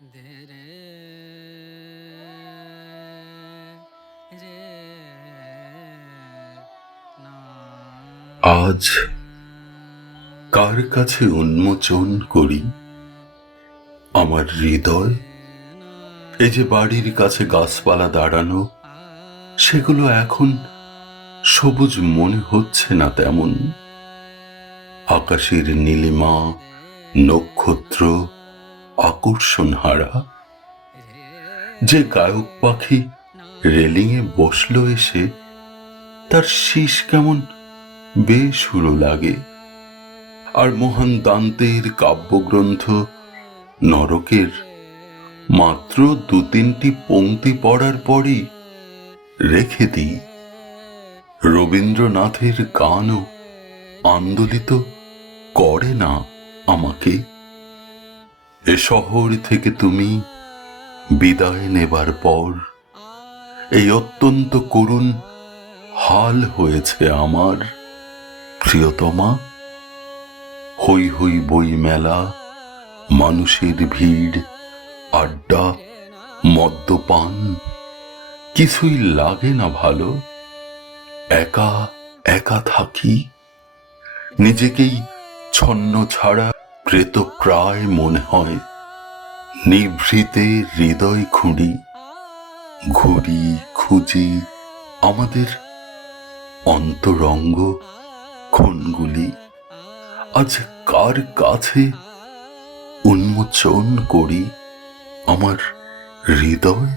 ধে রে রে না। আজ কার কাছে উন্মোচন করি আমার হৃদয়? এই যে বাড়ির কাছে গাছপালা দাঁড়ানো, সেগুলো এখন সবুজ মনে হচ্ছে না তেমন। আকাশের নীলিমা, নক্ষত্র আকর্ষণ হারা। যে গায়ক পাখি রেলিংয়ে বসলো এসে, তার শীষ কেমন বেসুরো লাগে। আর মহান দান্তের কাব্যগ্রন্থ নরকের মাত্র ২-৩টি পংক্তি পড়ার পরই রেখে দিই। রবীন্দ্রনাথের গানও আন্দোলিত করে না আমাকে। এ শহর থেকে তুমি বিদায় নেবার পর এই অত্যন্ত করুণ হাল হয়েছে আমার। প্রিয়তমা, হই হই বই মেলা, মানুষের ভিড়, আড্ডা, মদ্যপান কিছুই লাগে না ভালো। একা একা থাকি, নিজেকেই ছন্ন ছাড়া প্রেতপ্রায় মনে হয়। নিভৃতে হৃদয় খুঁড়ি, ঘুরি খুঁজি আমাদের অন্তরঙ্গ ক্ষণগুলি। আজ কার কাছে উন্মোচন করি আমার হৃদয়?